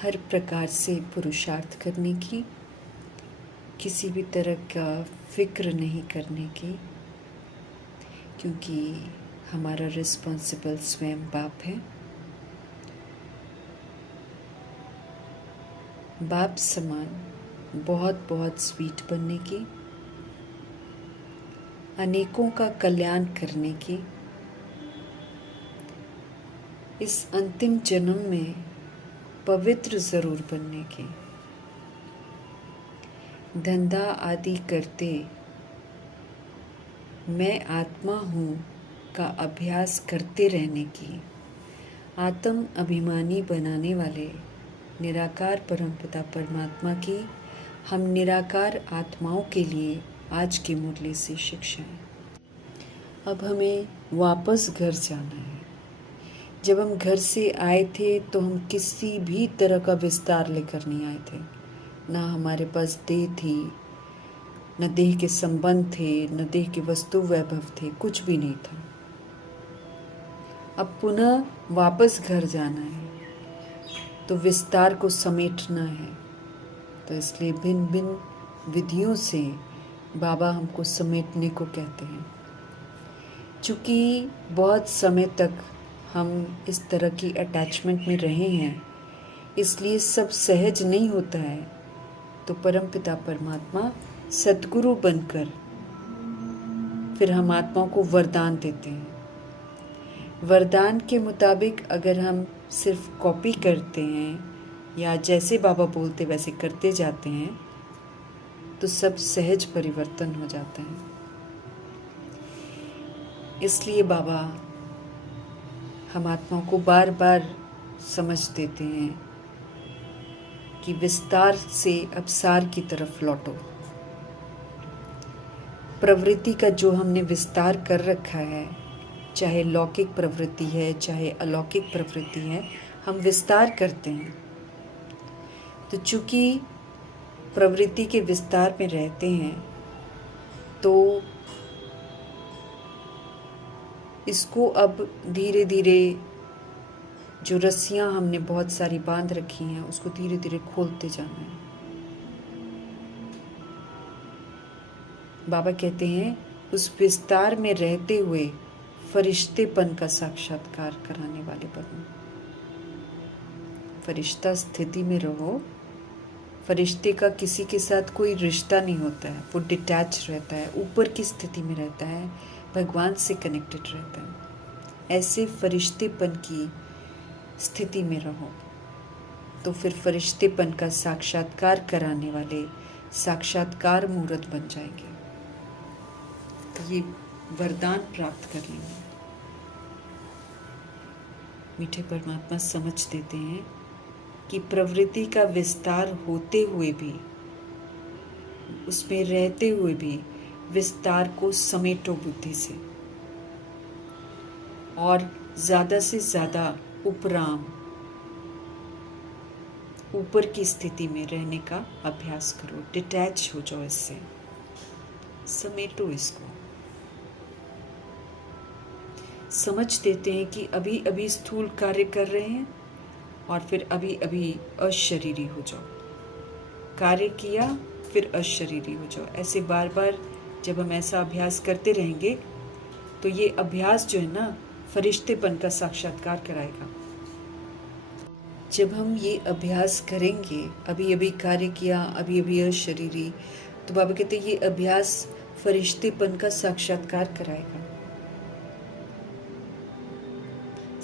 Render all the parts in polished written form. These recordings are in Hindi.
हर प्रकार से पुरुषार्थ करने की, किसी भी तरह का फिक्र नहीं करने की, क्योंकि हमारा रिस्पॉन्सिबल स्वयं बाप है। बाप समान बहुत बहुत स्वीट बनने की, अनेकों का कल्याण करने की, इस अंतिम जन्म में पवित्र जरूर बनने की, धंधा आदि करते मैं आत्मा हूँ का अभ्यास करते रहने की, आत्म अभिमानी बनाने वाले निराकार परमपिता परमात्मा की हम निराकार आत्माओं के लिए आज के मुरली से शिक्षा है। अब हमें वापस घर जाना है। जब हम घर से आए थे तो हम किसी भी तरह का विस्तार लेकर नहीं आए थे। ना हमारे पास देह थी, न देह के संबंध थे, न देह के वस्तु वैभव थे, कुछ भी नहीं था। अब पुनः वापस घर जाना है तो विस्तार को समेटना है। तो इसलिए भिन्न भिन्न विधियों से बाबा हमको समेटने को कहते हैं। चूँकि बहुत समय तक हम इस तरह की अटैचमेंट में रहे हैं, इसलिए सब सहज नहीं होता है। तो परमपिता परमात्मा सद्गुरु बनकर फिर हम आत्माओं को वरदान देते हैं। वरदान के मुताबिक अगर हम सिर्फ कॉपी करते हैं या जैसे बाबा बोलते वैसे करते जाते हैं तो सब सहज परिवर्तन हो जाता है। इसलिए बाबा हम आत्माओं को बार बार समझ देते हैं कि विस्तार से अब सार की तरफ लौटो। प्रवृत्ति का जो हमने विस्तार कर रखा है, चाहे लौकिक प्रवृत्ति है चाहे अलौकिक प्रवृत्ति है, हम विस्तार करते हैं। तो चूंकि प्रवृत्ति के विस्तार में रहते हैं तो इसको अब धीरे धीरे जो रस्सियां हमने बहुत सारी बांध रखी हैं उसको धीरे धीरे खोलते जाना है। बाबा कहते हैं उस विस्तार में रहते हुए फरिश्तेपन का साक्षात्कार कराने वाले बनो। फरिश्ता स्थिति में रहो। फरिश्ते का किसी के साथ कोई रिश्ता नहीं होता है, वो डिटैच रहता है, ऊपर की स्थिति में रहता है, भगवान से कनेक्टेड रहता है। ऐसे फरिश्तेपन की स्थिति में रहो तो फिर फरिश्तेपन का साक्षात्कार कराने वाले साक्षात्कार मूर्त बन जाएंगे। ये वरदान प्राप्त कर लेंगे। मीठे परमात्मा समझ देते हैं कि प्रवृत्ति का विस्तार होते हुए भी, उसमें रहते हुए भी विस्तार को समेटो बुद्धि से और ज़्यादा से ज़्यादा उपराम, ऊपर की स्थिति में रहने का अभ्यास करो। डिटैच हो जाओ इससे, समेटो इसको। समझ देते हैं कि अभी अभी स्थूल कार्य कर रहे हैं और फिर अभी अभी अशरीरी हो जाओ। कार्य किया फिर अशरीरी हो जाओ। ऐसे बार बार जब हम ऐसा अभ्यास करते रहेंगे तो ये अभ्यास जो है ना फरिश्तेपन का साक्षात्कार कराएगा। जब हम ये अभ्यास करेंगे, अभी अभी कार्य किया, अभी अभी अशरीरी, तो बाबा कहते हैं ये अभ्यास फरिश्तेपन का साक्षात्कार कराएगा।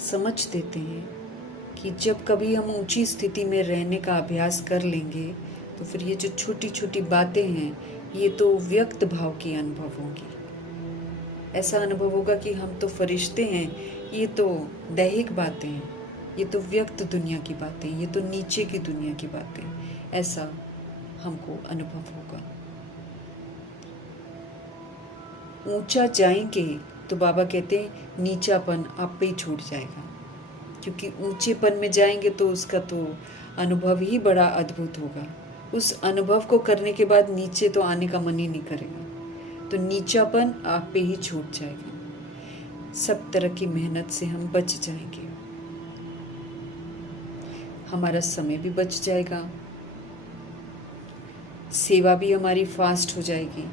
समझ देते हैं कि जब कभी हम ऊंची स्थिति में रहने का अभ्यास कर लेंगे तो फिर ये जो छोटी छोटी बातें हैं ये तो व्यक्त भाव की अनुभव होंगी। ऐसा अनुभव होगा कि हम तो फरिश्ते हैं, ये तो दैहिक बातें हैं, ये तो व्यक्त दुनिया की बातें, ये तो नीचे की दुनिया की बातें, ऐसा हमको अनुभव होगा। ऊंचा जाएंगे तो बाबा कहते हैं नीचापन आप पे ही छूट जाएगा, क्योंकि ऊंचेपन में जाएंगे तो उसका तो अनुभव ही बड़ा अद्भुत होगा। उस अनुभव को करने के बाद नीचे तो आने का मन ही नहीं करेगा। तो नीचापन आप पे ही छूट जाएगा। सब तरह की मेहनत से हम बच जाएंगे। हमारा समय भी बच जाएगा, सेवा भी हमारी फास्ट हो जाएगी,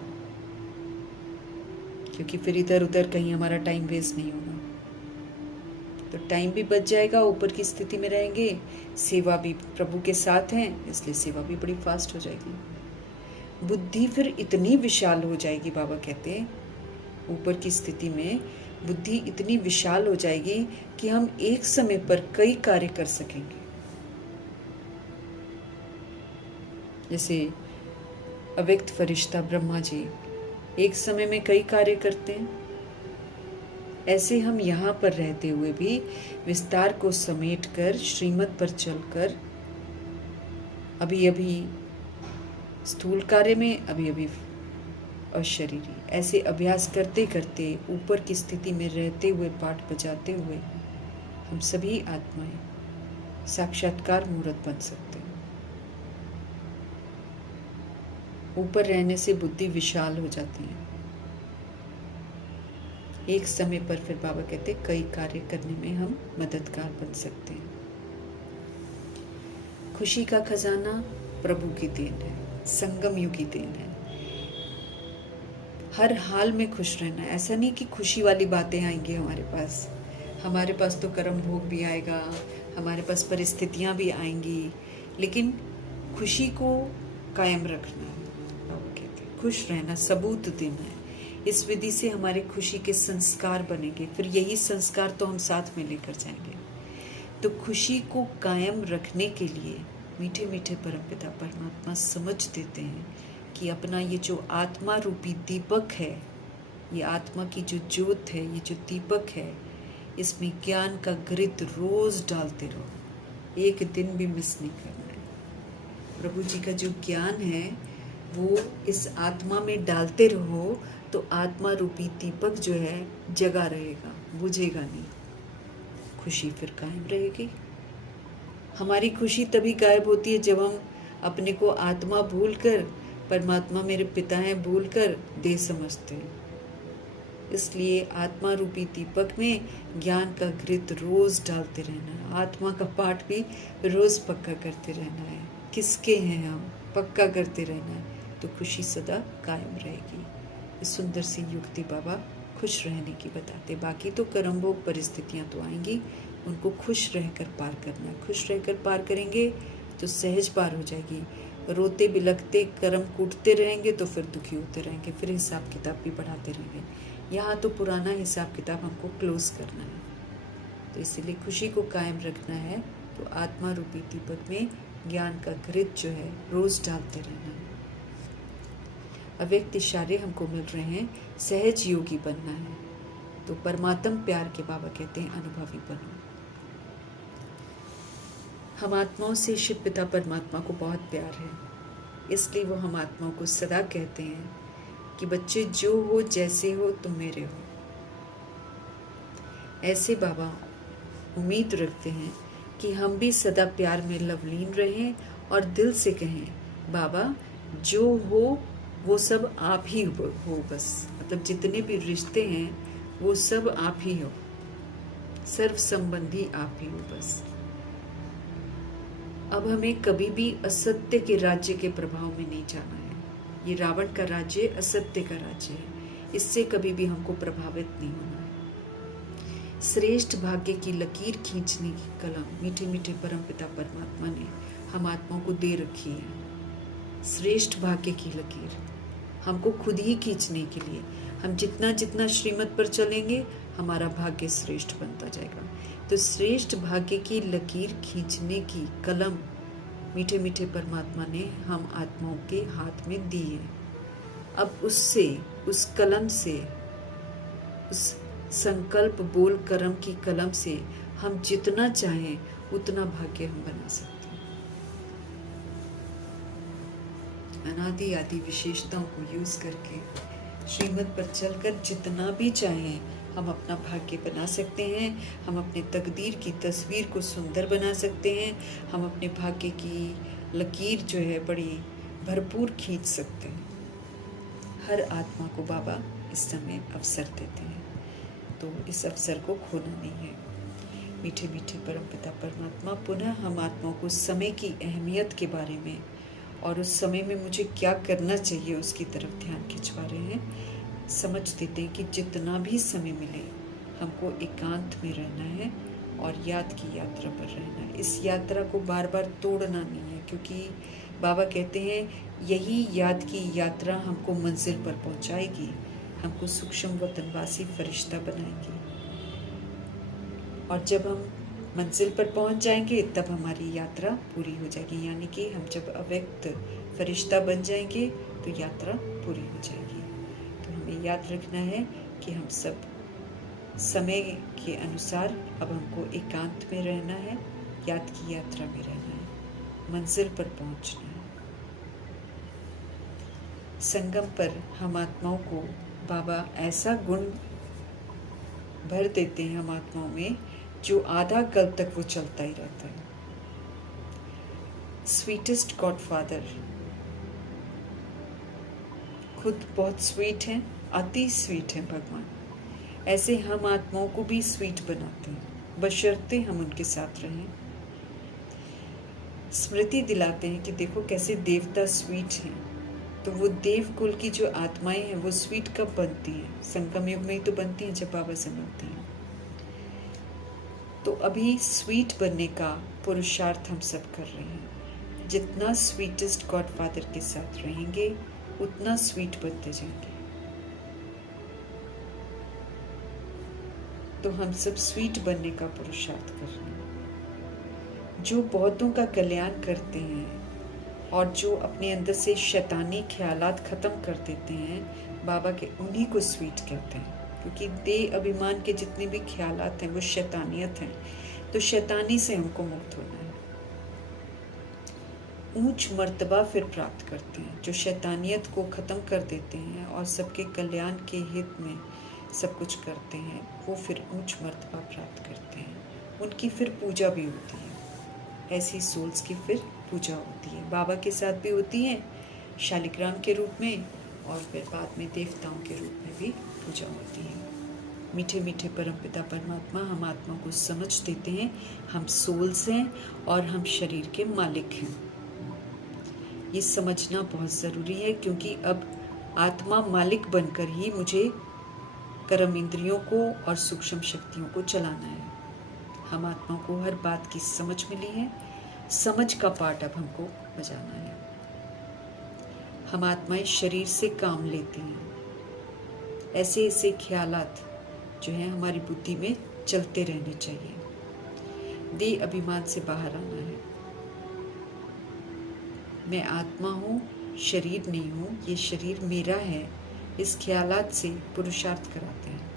क्योंकि फिर इधर उधर कहीं हमारा टाइम वेस्ट नहीं होगा। तो टाइम भी बच जाएगा, ऊपर की स्थिति में रहेंगे, सेवा भी प्रभु के साथ है, इसलिए सेवा भी बड़ी फास्ट हो जाएगी। बुद्धि फिर इतनी विशाल हो जाएगी, बाबा कहते हैं ऊपर की स्थिति में बुद्धि इतनी विशाल हो जाएगी कि हम एक समय पर कई कार्य कर सकेंगे। जैसे अव्यक्त फरिश्ता ब्रह्मा जी एक समय में कई कार्य करते हैं, ऐसे हम यहाँ पर रहते हुए भी विस्तार को समेटकर श्रीमत पर चलकर अभी अभी स्थूल कार्य में, अभी अभी अशरीरी, ऐसे अभ्यास करते करते ऊपर की स्थिति में रहते हुए पाठ बजाते हुए हम सभी आत्माएं साक्षात्कार मूर्त बन सकते हैं। ऊपर रहने से बुद्धि विशाल हो जाती है। एक समय पर फिर बाबा कहते कई कार्य करने में हम मददगार बन सकते हैं। खुशी का खजाना प्रभु की देन है, संगम युग की देन है। हर हाल में खुश रहना, ऐसा नहीं कि खुशी वाली बातें आएंगी हमारे पास तो कर्म भोग भी आएगा, हमारे पास परिस्थितियां भी आएंगी, लेकिन खुशी को कायम रखना है। बाबा कहते हैं खुश रहना, सबूत देना है। इस विधि से हमारे खुशी के संस्कार बनेंगे, फिर यही संस्कार तो हम साथ में लेकर जाएंगे। तो खुशी को कायम रखने के लिए मीठे मीठे परमपिता परमात्मा समझ देते हैं कि अपना ये जो आत्मा रूपी दीपक है, ये आत्मा की जो ज्योत है, ये जो दीपक है, इसमें ज्ञान का घृत रोज डालते रहो, एक दिन भी मिस नहीं करना है। प्रभु जी का जो ज्ञान है वो इस आत्मा में डालते रहो, तो आत्मा रूपी दीपक जो है जगा रहेगा, बुझेगा नहीं, खुशी फिर कायम रहेगी। हमारी खुशी तभी गायब होती है जब हम अपने को आत्मा भूलकर, परमात्मा मेरे पिता हैं भूलकर देह समझते हैं। इसलिए आत्मा रूपी दीपक में ज्ञान का घृत रोज डालते रहना है, आत्मा का पाठ भी रोज पक्का करते रहना है। किसके हैं हम, पक्का करते रहना है, तो खुशी सदा कायम रहेगी। इस सुंदर सी युक्ति बाबा खुश रहने की बताते। बाकी तो कर्म भोग परिस्थितियाँ तो आएंगी, उनको खुश रहकर पार करना है। खुश रहकर पार करेंगे तो सहज पार हो जाएगी। रोते बिलखते कर्म कूटते रहेंगे तो फिर दुखी होते रहेंगे, फिर हिसाब किताब भी बढ़ाते रहेंगे। यहाँ तो पुराना हिसाब किताब हमको क्लोज करना है। तो इसीलिए खुशी को कायम रखना है, तो आत्मा रूपी दीपक में ज्ञान का घृत जो है रोज डालते रहना है। अव्यक्त इशारे हमको मिल रहे हैं, सहज योगी बनना है। तो परमात्म प्यार के बाबा कहते हैं अनुभवी बनो। हम आत्माओं से शिव पिता परमात्मा को बहुत प्यार है, इसलिए वो हम आत्माओं को सदा कहते हैं कि बच्चे जो हो जैसे हो तुम मेरे हो। ऐसे बाबा उम्मीद रखते हैं कि हम भी सदा प्यार में लवलीन रहें और दिल से कहें बाबा जो हो वो सब आप ही हो बस। मतलब जितने भी रिश्ते हैं वो सब आप ही हो, सर्व संबंधी आप ही हो बस। अब हमें कभी भी असत्य के राज्य के प्रभाव में नहीं जाना है। ये रावण का राज्य असत्य का राज्य है, इससे कभी भी हमको प्रभावित नहीं होना है। श्रेष्ठ भाग्य की लकीर खींचने की कलम मीठे मीठे परमपिता परमात्मा ने हम आत्माओं को दे रखी है। श्रेष्ठ भाग्य की लकीर हमको खुद ही खींचने के लिए, हम जितना जितना श्रीमत पर चलेंगे हमारा भाग्य श्रेष्ठ बनता जाएगा। तो श्रेष्ठ भाग्य की लकीर खींचने की कलम मीठे मीठे परमात्मा ने हम आत्माओं के हाथ में दी है। अब उससे, उस कलम से, उस संकल्प बोल कर्म की कलम से हम जितना चाहें उतना भाग्य हम बना सकते हैं। अनादि आदि विशेषताओं को यूज करके श्रीमत पर चलकर जितना भी चाहें हम अपना भाग्य बना सकते हैं। हम अपने तकदीर की तस्वीर को सुंदर बना सकते हैं। हम अपने भाग्य की लकीर जो है बड़ी भरपूर खींच सकते हैं। हर आत्मा को बाबा इस समय अवसर देते हैं, तो इस अवसर को खोना नहीं है। मीठे मीठे परमपिता परमात्मा, पुनः हम आत्माओं को समय की अहमियत के बारे में और उस समय में मुझे क्या करना चाहिए उसकी तरफ ध्यान खिंचवा रहे हैं। समझ देते हैं कि जितना भी समय मिले हमको एकांत में रहना है और याद की यात्रा पर रहना है। इस यात्रा को बार बार तोड़ना नहीं है, क्योंकि बाबा कहते हैं यही याद की यात्रा हमको मंजिल पर पहुंचाएगी, हमको सूक्ष्म वतनवासी फरिश्ता बनाएगी। और जब हम मंजिल पर पहुंच जाएंगे तब हमारी यात्रा पूरी हो जाएगी, यानी कि हम जब अव्यक्त फरिश्ता बन जाएंगे तो यात्रा पूरी हो जाएगी। तो हमें याद रखना है कि हम सब समय के अनुसार अब हमको एकांत में रहना है, याद की यात्रा में रहना है, मंजिल पर पहुंचना है। संगम पर हम आत्माओं को बाबा ऐसा गुण भर देते हैं हम आत्माओं में जो आधा कल तक वो चलता ही रहता है। स्वीटेस्ट गॉडफादर खुद बहुत स्वीट हैं, अति स्वीट हैं भगवान। ऐसे हम आत्माओं को भी स्वीट बनाते हैं, बशर्ते हम उनके साथ रहें। स्मृति दिलाते हैं कि देखो कैसे देवता स्वीट हैं। तो वो देव कुल की जो आत्माएं हैं वो स्वीट कब बनती हैं? संगम युग में ही तो बनती हैं, जब बाबा से मिलती हैं। तो अभी स्वीट बनने का पुरुषार्थ हम सब कर रहे हैं। जितना स्वीटेस्ट गॉडफादर के साथ रहेंगे उतना स्वीट बनते जाएंगे। तो हम सब स्वीट बनने का पुरुषार्थ कर रहे हैं। जो बहुतों का कल्याण करते हैं और जो अपने अंदर से शैतानी ख्यालात खत्म कर देते हैं, बाबा के उन्हीं को स्वीट कहते हैं। क्योंकि देह अभिमान के जितने भी ख्यालात हैं वो शैतानियत हैं। तो शैतानी से हमको मुक्त होना है। ऊंच मर्तबा फिर प्राप्त करते हैं जो शैतानियत को ख़त्म कर देते हैं और सबके कल्याण के हित में सब कुछ करते हैं, वो फिर ऊंच मर्तबा प्राप्त करते हैं। उनकी फिर पूजा भी होती है। ऐसी सोल्स की फिर पूजा होती है, बाबा के साथ भी होती है, शालिग्राम के रूप में, और फिर बाद में देवताओं के रूप में भी पूजा होती है। मीठे मीठे परमपिता परमात्मा, हम आत्मा को समझ देते हैं हम सोल्स हैं और हम शरीर के मालिक हैं। ये समझना बहुत ज़रूरी है, क्योंकि अब आत्मा मालिक बनकर ही मुझे कर्म इंद्रियों को और सूक्ष्म शक्तियों को चलाना है। हम आत्मा को हर बात की समझ मिली है, समझ का पार्ट अब हमको बजाना है। हम आत्माएं शरीर से काम लेती हैं। ऐसे ऐसे ख्यालात जो हैं हमारी बुद्धि में चलते रहने चाहिए। देह अभिमान से बाहर आना है। मैं आत्मा हूँ, शरीर नहीं हूँ, ये शरीर मेरा है, इस ख्यालात से पुरुषार्थ कराते हैं।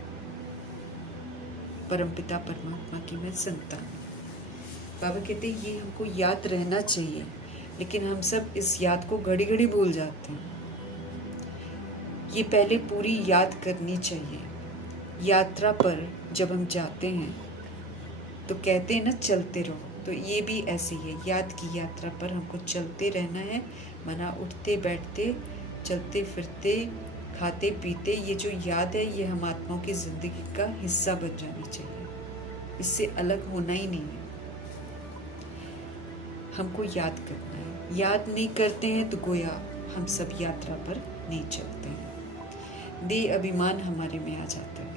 परमपिता परमात्मा की मैं संतान। बाबा कहते हैं ये हमको याद रहना चाहिए, लेकिन हम सब इस याद को घड़ी घड़ी भूल जाते हैं। ये पहले पूरी याद करनी चाहिए। यात्रा पर जब हम जाते हैं तो कहते हैं ना चलते रहो, तो ये भी ऐसे ही है। याद की यात्रा पर हमको चलते रहना है, मना उठते बैठते चलते फिरते खाते पीते, ये जो याद है ये हम आत्माओं की ज़िंदगी का हिस्सा बन जानी चाहिए। इससे अलग होना ही नहीं है। हमको याद करना है। याद नहीं करते हैं तो गोया हम सब यात्रा पर नहीं चलते हैं। देह अभिमान हमारे में आ जाता है।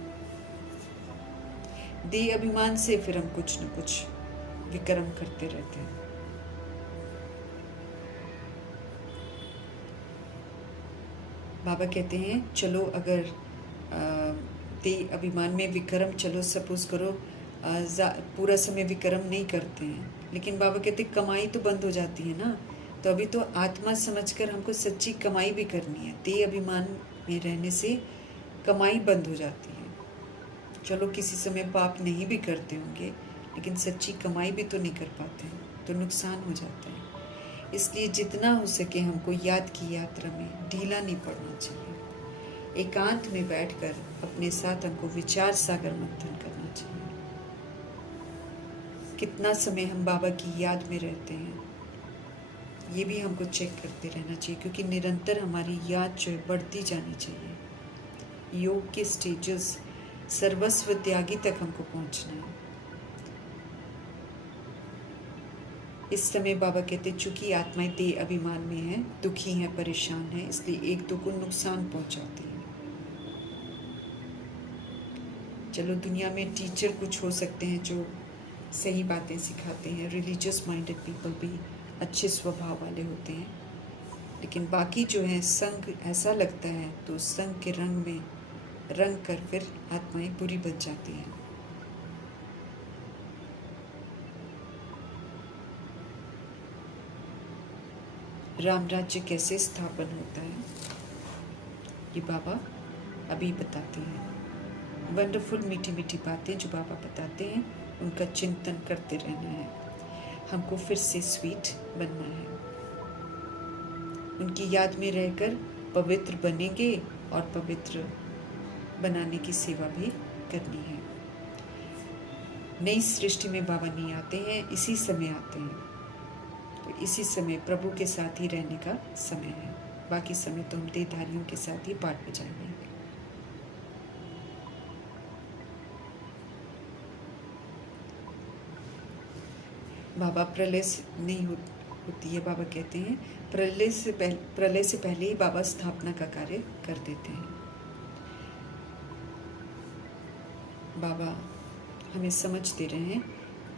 देह अभिमान से फिर हम कुछ न कुछ विक्रम करते रहते हैं। बाबा कहते हैं चलो अगर देह अभिमान में विक्रम, चलो सपोज करो पूरा समय विक्रम नहीं करते हैं, लेकिन बाबा कहते कमाई तो बंद हो जाती है ना। तो अभी तो आत्मा समझकर हमको सच्ची कमाई भी करनी है। देह अभिमान में रहने से कमाई बंद हो जाती है। चलो किसी समय पाप नहीं भी करते होंगे, लेकिन सच्ची कमाई भी तो नहीं कर पाते हैं, तो नुकसान हो जाता है। इसलिए जितना हो सके हमको याद की यात्रा में ढीला नहीं पड़ना चाहिए। एकांत में बैठकर अपने साथ हमको विचार सागर मंथन करना चाहिए। कितना समय हम बाबा की याद में रहते हैं ये भी हमको चेक करते रहना चाहिए, क्योंकि निरंतर हमारी याद जो है बढ़ती जानी चाहिए। योग के स्टेजेस सर्वस्व त्यागी तक हमको पहुंचना है। इस समय बाबा कहते चूंकि आत्माएं देह अभिमान में हैं, दुखी हैं, परेशान हैं, इसलिए एक दो को नुकसान पहुंचाती हैं। चलो दुनिया में टीचर कुछ हो सकते हैं जो सही बातें सिखाते हैं, रिलीजियस माइंडेड पीपल भी अच्छे स्वभाव वाले होते हैं, लेकिन बाकी जो है संग ऐसा लगता है तो संग के रंग में रंग कर फिर आत्माएं बुरी बन जाती हैं। राम राज्य कैसे स्थापन होता है ये बाबा अभी बताते हैं। वंडरफुल मीठी मीठी बातें जो बाबा बताते हैं उनका चिंतन करते रहना है। हमको फिर से स्वीट बनना है, उनकी याद में रहकर पवित्र बनेंगे और पवित्र बनाने की सेवा भी करनी है। नई सृष्टि में बाबा नहीं आते हैं, इसी समय आते हैं, तो इसी समय प्रभु के साथ ही रहने का समय है। बाकी समय तो हम देहधारियों के साथ ही पाठ बजाएंगे। बाबा प्रलय नहीं होती है, बाबा कहते हैं प्रलय से पहले ही बाबा स्थापना का कार्य कर देते हैं। बाबा हमें समझ दे रहे हैं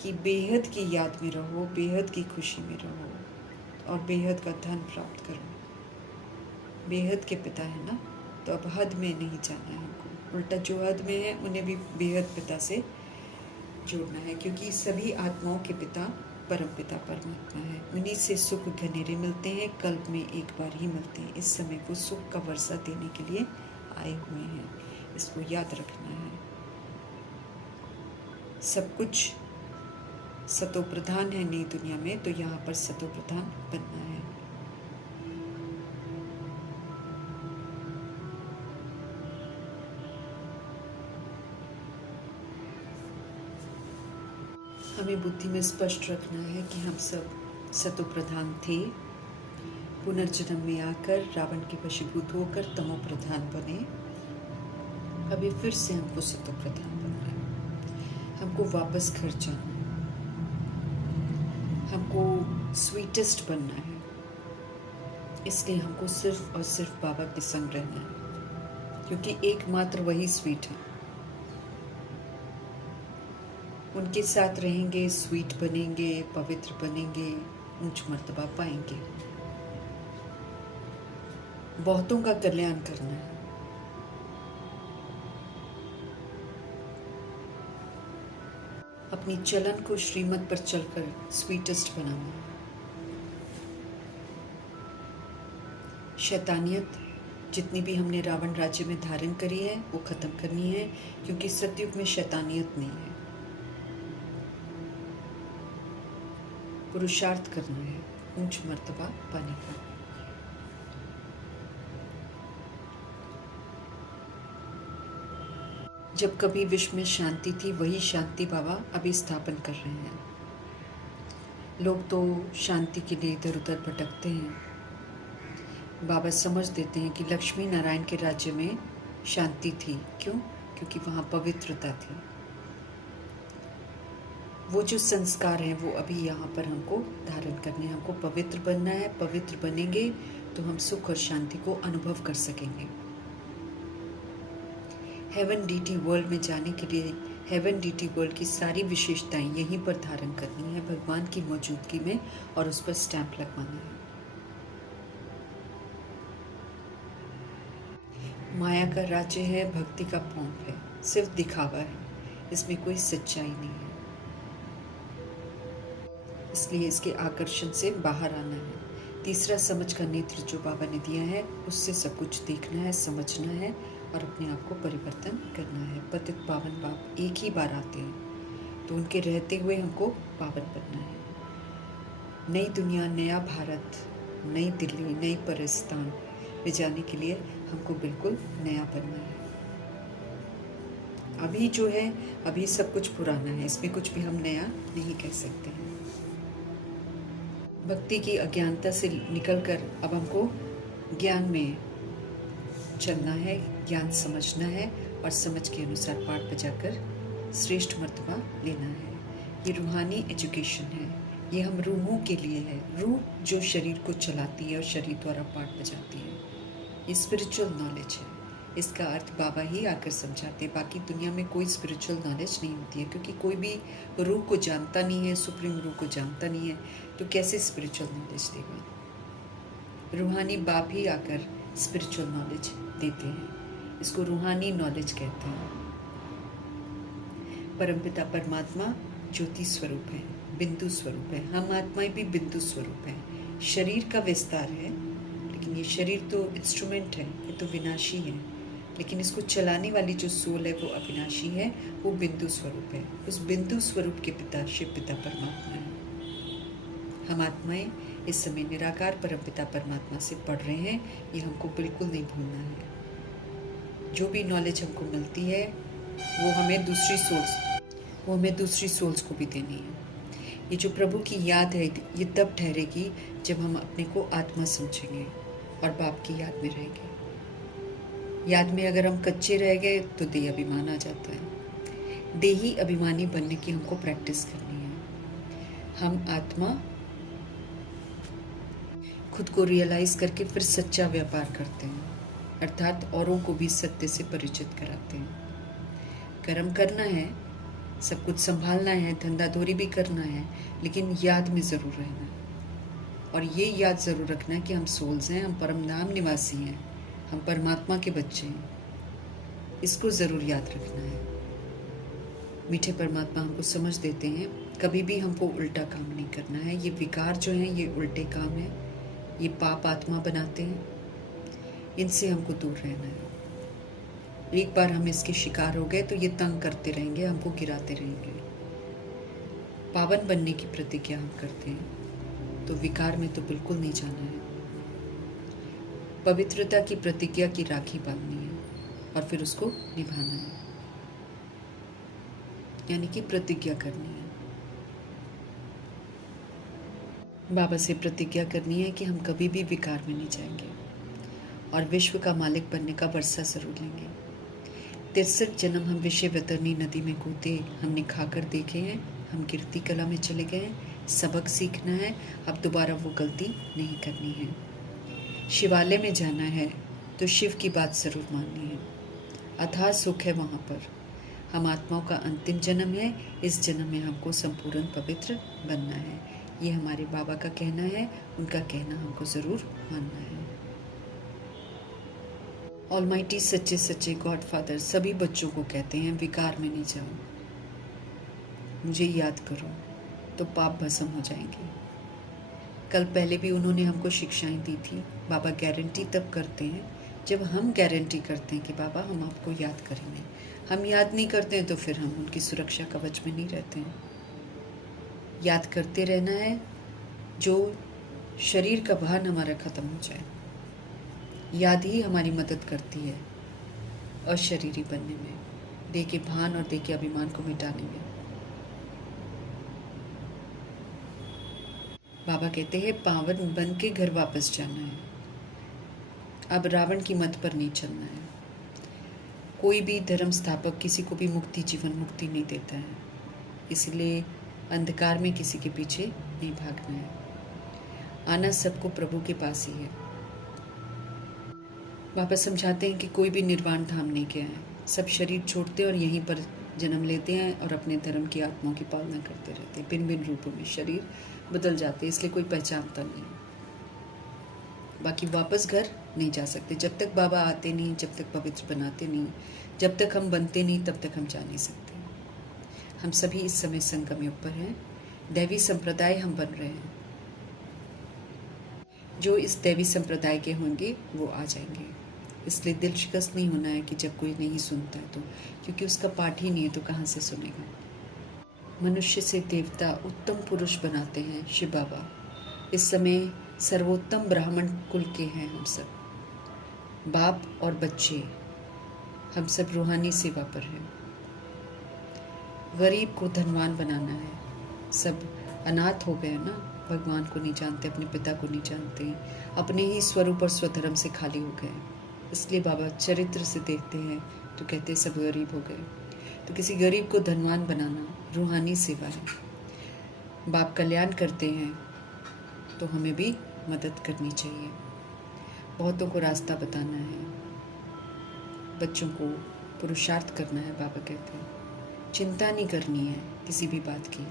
कि बेहद की याद में रहो, बेहद की खुशी में रहो और बेहद का धन प्राप्त करो। बेहद के पिता है ना, तो अब हद में नहीं जाना है हमको, उल्टा जो हद में है उन्हें भी बेहद पिता से जोड़ना है, क्योंकि सभी आत्माओं के पिता परम पिता परमात्मा है। उन्हीं से सुख घनेरे मिलते हैं, कल्प में एक बार ही मिलते हैं। इस समय को सुख का वर्षा देने के लिए आए हुए हैं, इसको याद रखना है। सब कुछ सतो प्रधान है नई दुनिया में, तो यहाँ पर सतो प्रधान बनना है। हमें बुद्धि में स्पष्ट रखना है कि हम सब सतो प्रधान थे, पुनर्जन्म में आकर रावण के वशीभूत होकर तमो प्रधान बने। अभी फिर से हमको सतो प्रधान बनना है, हमको वापस घर जाना है, हमको स्वीटेस्ट बनना है। इसलिए हमको सिर्फ और सिर्फ बाबा के संग रहना है, क्योंकि एकमात्र वही स्वीट है। उनके साथ रहेंगे, स्वीट बनेंगे, पवित्र बनेंगे, ऊंच मर्तबा पाएंगे। बहुतों का कल्याण करना है। अपनी चलन को श्रीमत पर चलकर स्वीटेस्ट बनाना है। शैतानियत जितनी भी हमने रावण राज्य में धारण करी है वो खत्म करनी है, क्योंकि सतयुग में शैतानियत नहीं है। पुरुषार्थ करना है ऊंच मर्तबा पाने का। जब कभी विश्व में शांति थी, वही शांति बाबा अभी स्थापन कर रहे हैं। लोग तो शांति के लिए इधर उधर भटकते हैं। बाबा समझ देते हैं कि लक्ष्मी नारायण के राज्य में शांति थी। क्यों? क्योंकि वहाँ पवित्रता थी। वो जो संस्कार हैं वो अभी यहाँ पर हमको धारण करने हैं। हमको पवित्र बनना है। पवित्र बनेंगे तो हम सुख और शांति को अनुभव कर सकेंगे। हेवन डीटी वर्ल्ड में जाने के लिए हेवन डीटी वर्ल्ड की सारी विशेषताएं यहीं पर धारण करनी है, भगवान की मौजूदगी में, और उस पर स्टैंप लगवाना है। माया का राज्य है, भक्ति का पोंप है, सिर्फ दिखावा है, इसमें कोई सच्चाई नहीं है। इसलिए इसके आकर्षण से बाहर आना है। तीसरा समझ का नेत्र जो बाबा ने दिया है उससे सब कुछ देखना है, समझना है और अपने आप को परिवर्तन करना है। पतित पावन बाप एक ही बार आते हैं, तो उनके रहते हुए हमको पावन बनना है। नई दुनिया, नया भारत, नई दिल्ली, नई पाकिस्तान में जाने के लिए हमको बिल्कुल नया बनना है। अभी जो है अभी सब कुछ पुराना है, इसमें कुछ भी हम नया नहीं कह सकते हैं। भक्ति की अज्ञानता से निकलकर अब हमको ज्ञान में चलना है, ज्ञान समझना है और समझ के अनुसार पाठ बजाकर श्रेष्ठ मर्तबा लेना है। ये रूहानी एजुकेशन है, ये हम रूहों के लिए है, रूह जो शरीर को चलाती है और शरीर द्वारा पाठ बजाती है। ये स्पिरिचुअल नॉलेज है। इसका अर्थ बाबा ही आकर समझाते हैं। बाकी दुनिया में कोई स्पिरिचुअल नॉलेज नहीं होती है, क्योंकि कोई भी रूह को जानता नहीं है, सुप्रीम रूह को जानता नहीं है, तो कैसे स्पिरिचुअल नॉलेज देगा। रूहानी बाप ही आकर स्पिरिचुअल नॉलेज देते हैं। इसको रूहानी नॉलेज कहते हैं। परमपिता परमात्मा ज्योति स्वरूप है, बिंदु स्वरूप है। हम आत्माएं भी बिंदु स्वरूप है। शरीर का विस्तार है, लेकिन ये शरीर तो इंस्ट्रूमेंट है, ये तो विनाशी है, लेकिन इसको चलाने वाली जो सोल है वो अविनाशी है, वो बिंदु स्वरूप है। उस बिंदु स्वरूप के पिता शिव पिता परमात्मा है। हम आत्माएं इस समय निराकार परमपिता परमात्मा से पढ़ रहे हैं, ये हमको बिल्कुल नहीं भूलना है। जो भी नॉलेज हमको मिलती है वो हमें दूसरी सोल्स को भी देनी है। ये जो प्रभु की याद है, ये तब ठहरेगी जब हम अपने को आत्मा समझेंगे और बाप की याद में रहेंगे। याद में अगर हम कच्चे रह गए तो देही अभिमान आ जाता है। देही अभिमानी बनने की हमको प्रैक्टिस करनी है। हम आत्मा खुद को रियलाइज करके फिर सच्चा व्यापार करते हैं, अर्थात औरों को भी सत्य से परिचित कराते हैं। कर्म करना है, सब कुछ संभालना है, धंधाधोरी भी करना है, लेकिन याद में ज़रूर रहना है। और ये याद ज़रूर रखना है कि हम सोल्स हैं, हम परम धाम निवासी हैं, हम परमात्मा के बच्चे हैं। इसको ज़रूर याद रखना है। मीठे परमात्मा हमको समझ देते हैं, कभी भी हमको उल्टा काम नहीं करना है। ये विकार जो हैं ये उल्टे काम है, ये पाप आत्मा बनाते हैं, इनसे हमको दूर रहना है। एक बार हम इसके शिकार हो गए तो ये तंग करते रहेंगे, हमको गिराते रहेंगे। पावन बनने की प्रतिज्ञा हम करते हैं तो विकार में तो बिल्कुल नहीं जाना है। पवित्रता की प्रतिज्ञा की राखी बांधनी है और फिर उसको निभाना है, यानी कि प्रतिज्ञा करनी है। बाबा से प्रतिज्ञा करनी है कि हम कभी भी विकार में नहीं जाएंगे और विश्व का मालिक बनने का वर्षा जरूर लेंगे। 63 जन्म हम विषय वतरनी नदी में कूदे, हमने खाकर देखे हैं, हम गिरती कला में चले गए हैं। सबक सीखना है, अब दोबारा वो गलती नहीं करनी है। शिवालय में जाना है तो शिव की बात ज़रूर माननी है। अथाह सुख है वहाँ पर। हम आत्माओं का अंतिम जन्म है, इस जन्म में हमको संपूर्ण पवित्र बनना है। ये हमारे बाबा का कहना है, उनका कहना हमको ज़रूर मानना है। ऑलमाइटी सच्चे सच्चे गॉड फादर सभी बच्चों को कहते हैं विकार में नहीं जाओ, मुझे याद करो तो पाप भस्म हो जाएंगे। कल पहले भी उन्होंने हमको शिक्षाएं दी थी। बाबा गारंटी तब करते हैं जब हम गारंटी करते हैं कि बाबा हम आपको याद करेंगे। हम याद नहीं करते हैं तो फिर हम उनकी सुरक्षा कवच में नहीं रहते हैं। याद करते रहना है, जो शरीर का भान हमारा ख़त्म हो जाए। याद ही हमारी मदद करती है अशरीरी बनने में, देह के भान और देह के अभिमान को मिटाने में। बाबा कहते हैं पावन बन के घर वापस जाना है, अब रावण की मत पर नहीं चलना है। कोई भी धर्म स्थापक किसी को भी मुक्ति जीवन मुक्ति नहीं देता है, इसलिए अंधकार में किसी के पीछे नहीं भागना है। आना सबको प्रभु के पास ही है। बाबा समझाते हैं कि कोई भी निर्वाण धाम नहीं गया है, सब शरीर छोड़ते और यहीं पर जन्म लेते हैं और अपने धर्म की आत्माओं की पालना करते रहते हैं। भिन्न भिन्न रूपों में शरीर बदल जाते हैं, इसलिए कोई पहचानता नहीं। बाकी वापस घर नहीं जा सकते जब तक बाबा आते नहीं, जब तक पवित्र बनाते नहीं, जब तक हम बनते नहीं तब तक हम जा नहीं सकते। हम सभी इस समय संगम युग पर हैं, दैवी संप्रदाय हम बन रहे हैं। जो इस दैवी संप्रदाय के होंगे वो आ जाएंगे, इसलिए दिल शिकस्त नहीं होना है कि जब कोई नहीं सुनता है तो, क्योंकि उसका पाठ ही नहीं है तो कहाँ से सुनेगा। मनुष्य से देवता उत्तम पुरुष बनाते हैं शिव बाबा। इस समय सर्वोत्तम ब्राह्मण कुल के हैं हम सब, बाप और बच्चे, हम सब रूहानी सेवा पर हैं। गरीब को धनवान बनाना है। सब अनाथ हो गए ना, भगवान को नहीं जानते, अपने पिता को नहीं जानते, अपने ही स्वरूप और स्वधर्म से खाली हो गए। इसलिए बाबा चरित्र से देखते हैं तो कहते सब गरीब हो गए। तो किसी गरीब को धनवान बनाना रूहानी सेवा है। बाप कल्याण करते हैं तो हमें भी मदद करनी चाहिए। बहुतों को रास्ता बताना है, बच्चों को पुरुषार्थ करना है। बाबा कहते हैं चिंता नहीं करनी है किसी भी बात की,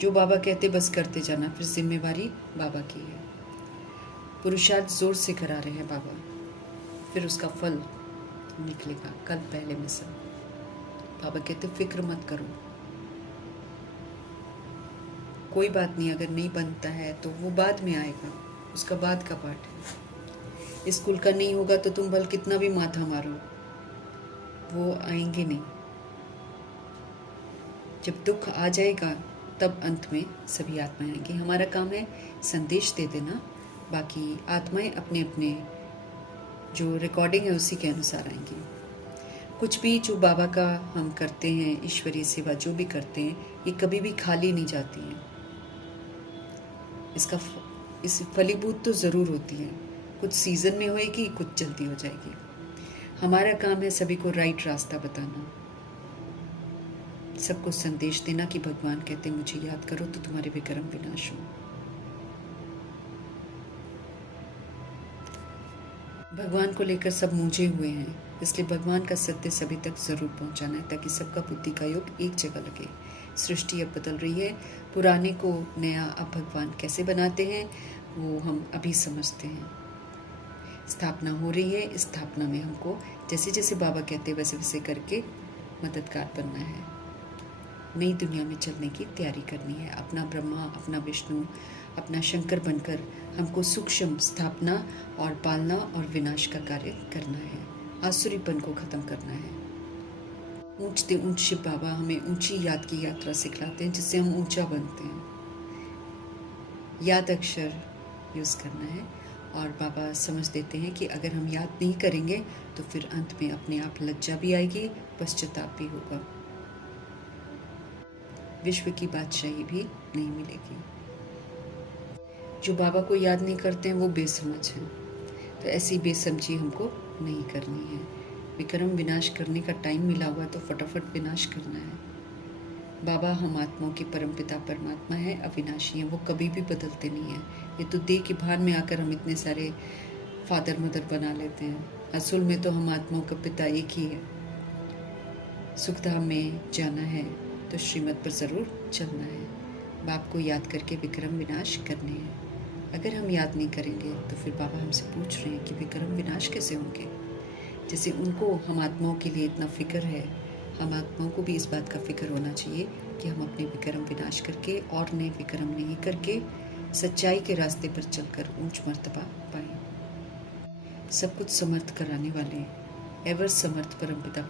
जो बाबा कहते बस करते जाना, फिर जिम्मेवारी बाबा की है। पुरुषार्थ जोर से करा रहे हैं बाबा, फिर उसका फल निकलेगा कल पहले में सब। बाबा कहते फिक्र मत करो, कोई बात नहीं, अगर नहीं बनता है तो वो बाद में आएगा, उसका बाद का पार्ट है। स्कूल का नहीं होगा तो तुम भल कितना भी माथा मारो, वो आएंगे नहीं। जब दुख आ जाएगा तब अंत में सभी आत्माएं आएंगी। हमारा काम है संदेश दे देना, बाकी आत्माएं अपने अपने जो रिकॉर्डिंग है उसी के अनुसार आएंगी। कुछ भी जो बाबा का हम करते हैं, ईश्वरीय सेवा जो भी करते हैं, ये कभी भी खाली नहीं जाती हैं। इस फलीभूत तो ज़रूर होती है, कुछ सीज़न में होएगी, कुछ जल्दी हो जाएगी। हमारा काम है सभी को राइट रास्ता बताना, सबको संदेश देना कि भगवान कहते हैं मुझे याद करो तो तुम्हारे विक्रम विनाश हो। भगवान को लेकर सब मूंझे हुए हैं, इसलिए भगवान का सत्य सभी तक ज़रूर पहुंचाना है ताकि सबका बुद्धि का योग एक जगह लगे। सृष्टि अब बदल रही है, पुराने को नया अब भगवान कैसे बनाते हैं वो हम अभी समझते हैं। स्थापना हो रही है, इस स्थापना में हमको जैसे जैसे बाबा कहते हैं वैसे वैसे करके मददगार बनना है। नई दुनिया में चलने की तैयारी करनी है। अपना ब्रह्मा, अपना विष्णु, अपना शंकर बनकर हमको सूक्ष्म स्थापना और पालना और विनाश का कार्य करना है। आसुरीपन को ख़त्म करना है। ऊंचते ऊंच शिव बाबा हमें ऊंची याद की यात्रा सिखलाते हैं जिससे हम ऊंचा बनते हैं। याद अक्षर यूज़ करना है और बाबा समझ देते हैं कि अगर हम याद नहीं करेंगे तो फिर अंत में अपने आप लज्जा भी आएगी, पश्चाताप भी होगा, विश्व की बादशाही भी नहीं मिलेगी। जो बाबा को याद नहीं करते हैं वो बेसमझ हैं, तो ऐसी बेसमझी हमको नहीं करनी है। विक्रम विनाश करने का टाइम मिला हुआ तो फटाफट विनाश करना है। बाबा हम आत्माओं के परमपिता परमात्मा है, अविनाशी हैं, वो कभी भी बदलते नहीं हैं। ये तो देह के भान में आकर हम इतने सारे फादर मदर बना लेते हैं, असल में तो हम आत्माओं का पिता एक ही है। सुखधाम में जाना है तो श्रीमत पर ज़रूर चलना है। बाप को याद करके विक्रम विनाश करने हैं। अगर हम याद नहीं करेंगे तो फिर बाबा हमसे पूछ रहे हैं कि विक्रम विनाश कैसे होंगे। जैसे उनको हम आत्माओं के लिए इतना फिक्र है, हम आत्माओं को भी इस बात का फिक्र होना चाहिए कि हम अपने विक्रम विनाश करके और नए विक्रम नहीं करके सच्चाई के रास्ते पर चलकर ऊंच मर्तबा पाएं। सब कुछ समर्थ कराने वाले एवर समर्थ परमपिता